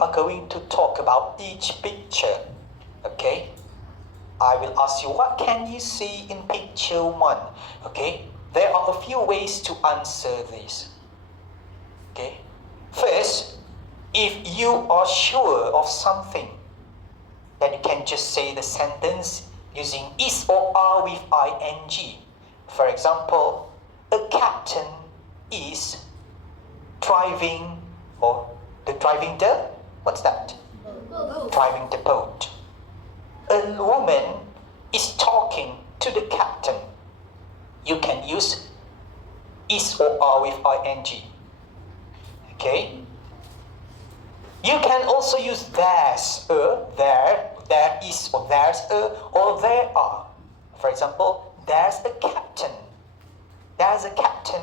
are going to talk about each picture. Okay? I will ask you, what can you see in picture 1? Okay? There are a few ways to answer this. Okay? First, if you are sure of something, then you can just say the sentence using is or are with ing. For example, a captain is driving, or driving the, what's that? Boat. Driving the boat. A woman is talking to the captain. You can use is or are with ing. Okay? You can also use there's a, there is or there's a, or there are. For example, there's a captain. There's a captain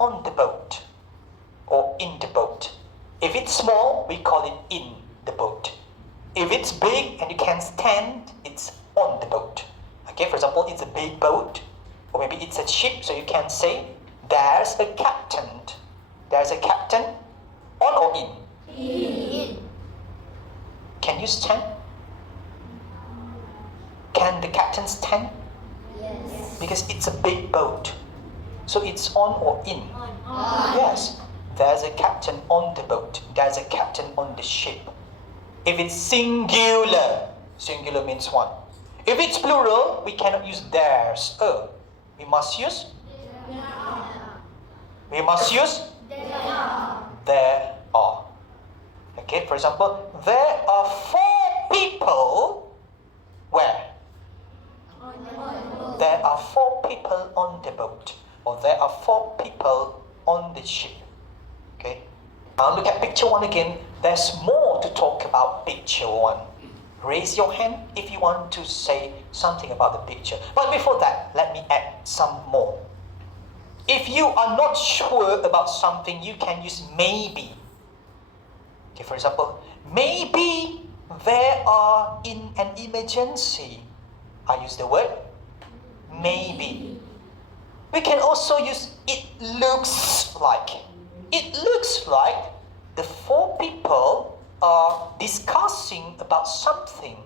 on the boat or in the boat. If it's small, we call it in the boat. If it's big and you can stand, it's on the boat. Okay, for example, it's a big boat, or maybe it's a ship, so you can say there's a captain. There's a captain on or in? In. Can you stand? Can the captain stand? Yes. Because it's a big boat. So it's on or in? On. Yes. There's a captain on the boat. There's a captain on the ship. If it's singular, singular means one. If it's plural, we cannot use there's a. We must use? We must use? There are. Okay, for example, there are 4 people where? There are 4 people on the boat, or there are 4 people on the ship. Okay, now look at picture 1 again. There's more to talk about picture 1. Raise your hand if you want to say something about the picture. But before that, let me add some more. If you are not sure about something, you can use maybe. Okay, for example, maybe there are in an emergency. I use the word maybe. We can also use it looks like. It looks like the 4 people are discussing about something.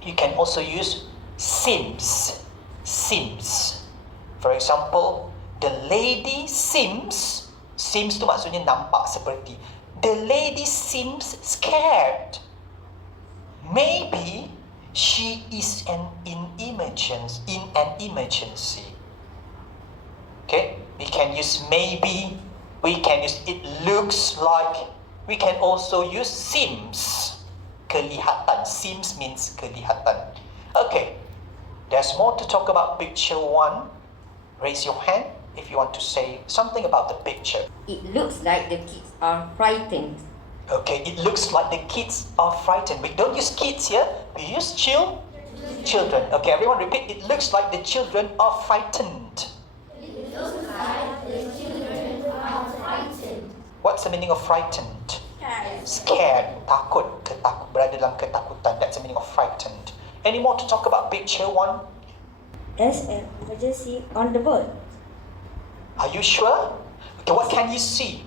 You can also use seems. Seems. For example, the lady seems. Seems tu maksudnya nampak seperti. The lady seems scared. Maybe she is in an emergency. Okay, we can use maybe. We can use it looks like. We can also use seems. Kelihatan. Seems means kelihatan. Okay, there's more to talk about picture 1. Raise your hand if you want to say something about the picture. It looks like the kids are frightened. Okay, it looks like the kids are frightened. We don't use kids here. We use children. Okay, everyone repeat. It looks like the children are frightened. It looks like the children are frightened. What's the meaning of frightened? Scared. Scared. Takut. Berada dalam ketakutan. That's the meaning of frightened. Any more to talk about picture 1? There's an emergency on the boat. Are you sure? Okay, what can you see?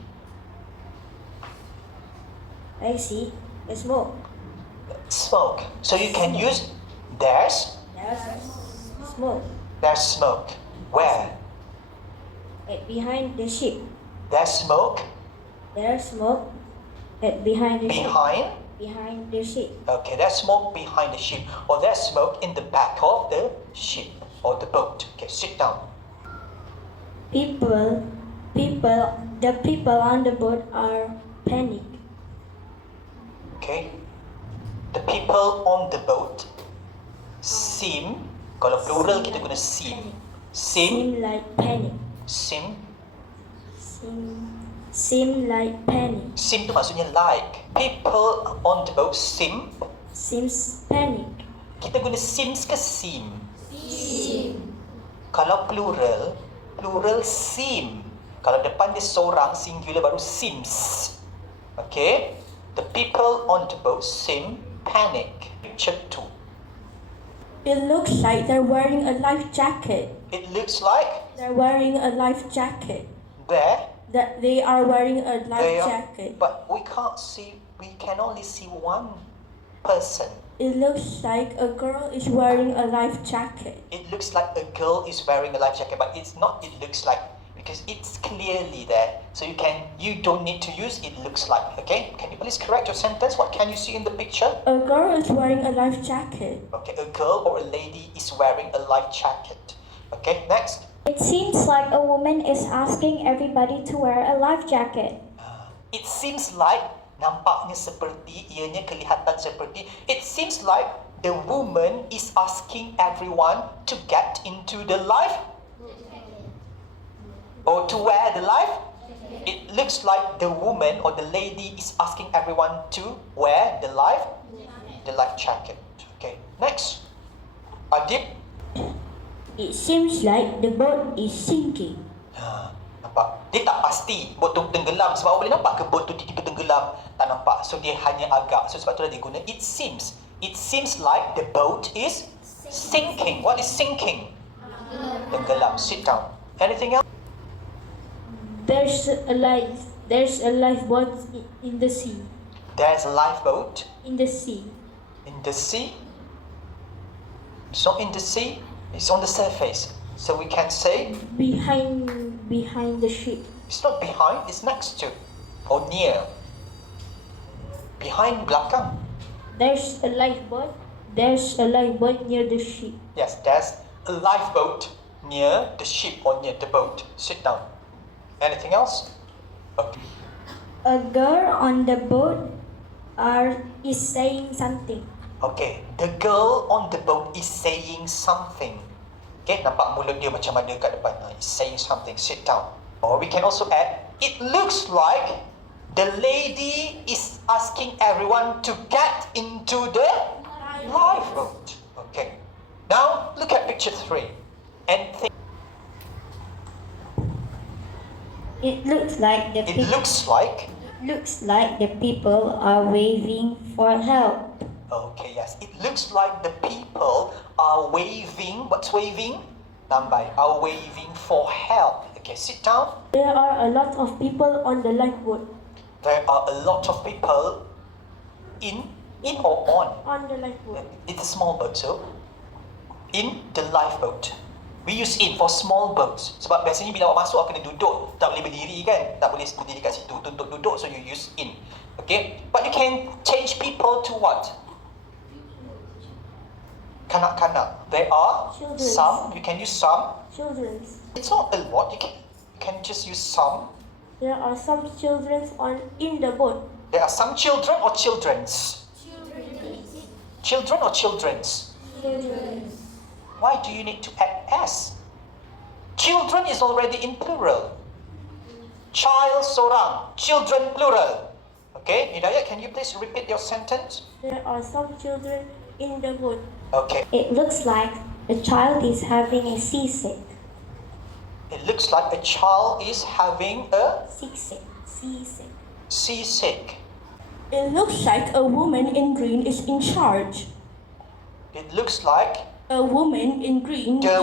I see the smoke. Smoke. So you can use there's Smoke smoke. Where? behind the ship. There's smoke There's smoke behind the ship. behind. The ship. Okay, there's smoke behind the ship, or there's smoke in the back of the ship or the boat. Okay, sit down. The people on the boat are panic. Okay, the people on the boat seem. Kalau plural kita guna seem. Seem like panic. Seem. Seem like panic. Seem tu maksudnya like. People on the boat seem. Seems panic. Kita guna seems ke seem? Seem. Kalau plural seem. Kalau depan dia seorang, singular baru seems. Okay? The people on the boat seem panic. Picture 2. It looks like they're wearing a life jacket. It looks like They're wearing a life jacket. they're that they are wearing a life They are- jacket. But we can't see, we can only see one person. It looks like a girl is wearing a life jacket. It looks like a girl is wearing a life jacket, but it's not, it looks like, because it's clearly there. So you don't need to use it looks like, okay? Can you please correct your sentence? What can you see in the picture? A girl is wearing a life jacket. Okay, a girl or a lady is wearing a life jacket. Okay, next. It seems like a woman is asking everybody to wear a life jacket. It seems like, nampaknya seperti, ianya kelihatan seperti, it seems like the woman is asking everyone to get into the life or to wear the life. It looks like the woman or the lady is asking everyone to wear the life jacket. Okay, next. Adib. It seems like the boat is sinking. Nampak? Dia tak pasti bot tu tenggelam. Sebab awak boleh nampak ke bot tu tiba-tiba tenggelam? Tak nampak. So dia hanya agak. So sebab itulah dia guna it seems. It seems like the boat is sinking. What is sinking? Tenggelam. Sit down. Anything else? There's a lifeboat in the sea. There's a lifeboat In the sea. in the sea. It's not in the sea. It's on the surface. So we can say Behind the ship. it's not behind. It's next to or near. Behind, belakang. There's a lifeboat. There's a lifeboat near the ship. Yes, there's a lifeboat near the ship or near the boat. Sit down. Anything else? Okay. A girl on the boat is saying something. Okay, the girl on the boat is saying something. Okay, nampak mulut dia macam ada kat depan. He's saying something. Sit down. Or we can also add, it looks like the lady is asking everyone to get into the lifeboat. Okay. Now, look at picture 3 and think. It looks like the It looks like. the people are waving for help. Okay, yes. It looks like the people are waving. What's waving? Nambai. Are waving for help. Okay, sit down. There are a lot of people on the lifeboat. There are a lot of people in or on. On the lifeboat. It's a small boat, so in the lifeboat. We use in for small boats. Sebab biasanya bila awak masuk, awak kena duduk. Tak boleh berdiri kan? Tak boleh berdiri kat situ. Untuk duduk, so you use in. Okay? But you can change people to what? Kanak-kanak. There are Children. some. You can use some. Children's. It's not a lot. You can just use some. There are some children in the boat. There are some children or children's? Children or children's? Why do you need to add S? Children is already in plural. Child seorang, children plural. Okay, Hidayat, can you please repeat your sentence? There are some children in the boat. Okay, It looks like a child is having a seasick. it looks like a child is having a Seasick. seasick. It looks like a woman in green is in charge. It looks like A woman in green. the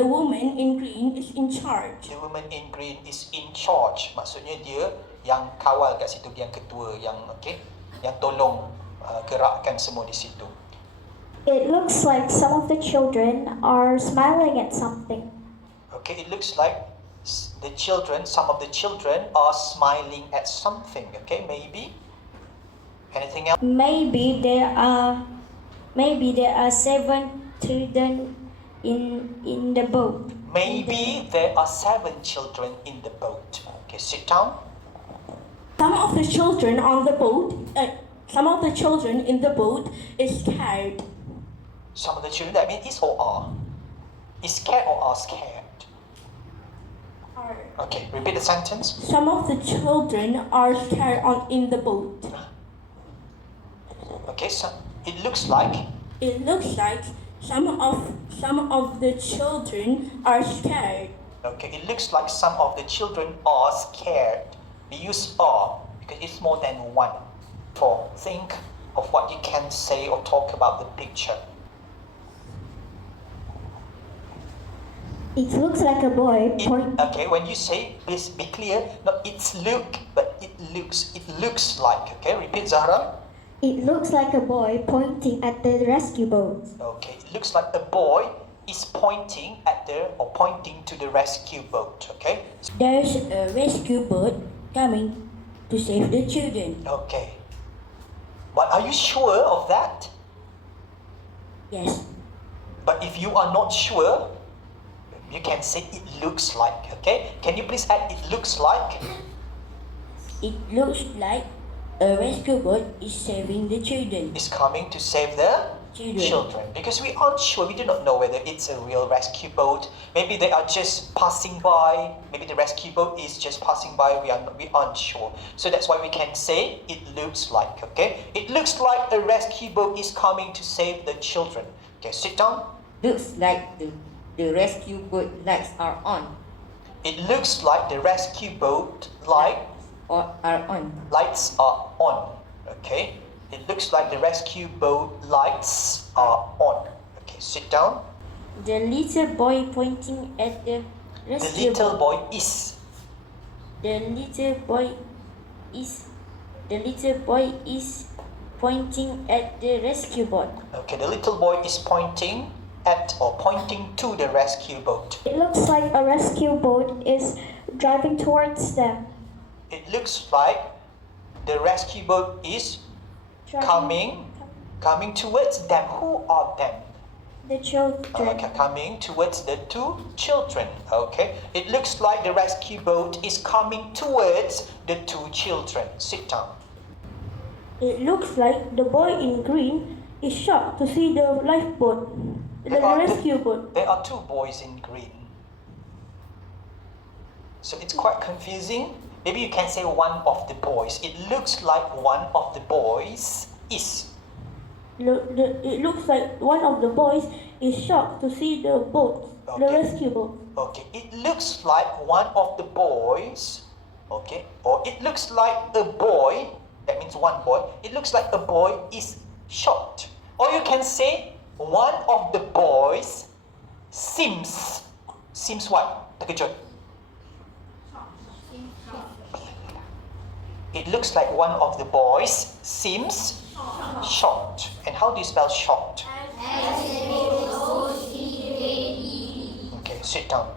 woman in green is in charge. The woman in green is in charge. Maksudnya dia yang kawal kat situ, yang ketua, yang yang tolong gerakkan semua di situ. It looks like some of the children are smiling at something. Okay, it looks like some of the children are smiling at something. Okay, maybe. Anything else? Maybe there are 7 children in the boat. Maybe there are 7 children in the boat. Okay, sit down. Some of the children in the boat is scared. Some of the children, that means is or are. Is scared or are scared? Okay, repeat the sentence. Some of the children are scared in the boat. Okay, so it looks like It looks like some of the children are scared. Okay, it looks like some of the children are scared. We use are because it's more than one. Think of what you can say or talk about the picture. It looks like a boy Okay, when you say, please be clear, not it's look, but it looks like, okay? Repeat, Zahra. It looks like a boy pointing at the rescue boat. Okay, it looks like a boy is pointing to the rescue boat, okay? There's a rescue boat coming to save the children. Okay. But are you sure of that? Yes. But if you are not sure, you can say it looks like, okay? Can you please add it looks like? It looks like a rescue boat is saving the children. Is coming to save the Children. because we aren't sure, we do not know whether it's a real rescue boat. Maybe they are just passing by, maybe the rescue boat is just passing by, we aren't sure. So that's why we can say it looks like, okay? It looks like a rescue boat is coming to save the children. Okay, sit down. Looks like the rescue boat lights are on It looks like the rescue boat lights or are on. are on, okay? It looks like the rescue boat lights are on. Okay, sit down. The little boy pointing at the The rescue little boat. boy is. The little boy is pointing at the rescue boat. Okay, the little boy is pointing at or pointing to the rescue boat. It looks like a rescue boat is driving towards them. It looks like the rescue boat is coming towards them. Who are them? The children. Okay, coming towards the two children. Okay, it looks like the rescue boat is coming towards the two children. Sit down. It looks like the boy in green is shocked to see the lifeboat, the rescue boat. There are two boys in green. So it's quite confusing. Maybe you can say one of the boys. It looks like one of the boys is. It looks like one of the boys is shocked to see the boat, the Okay. rescue boat. Okay, it looks like one of the boys. Okay, or it looks like a boy. That means one boy. It looks like a boy is shocked. Or you can say one of the boys seems what? Terkejut. It looks like one of the boys seems shocked. And how do you spell shocked? Okay, sit down.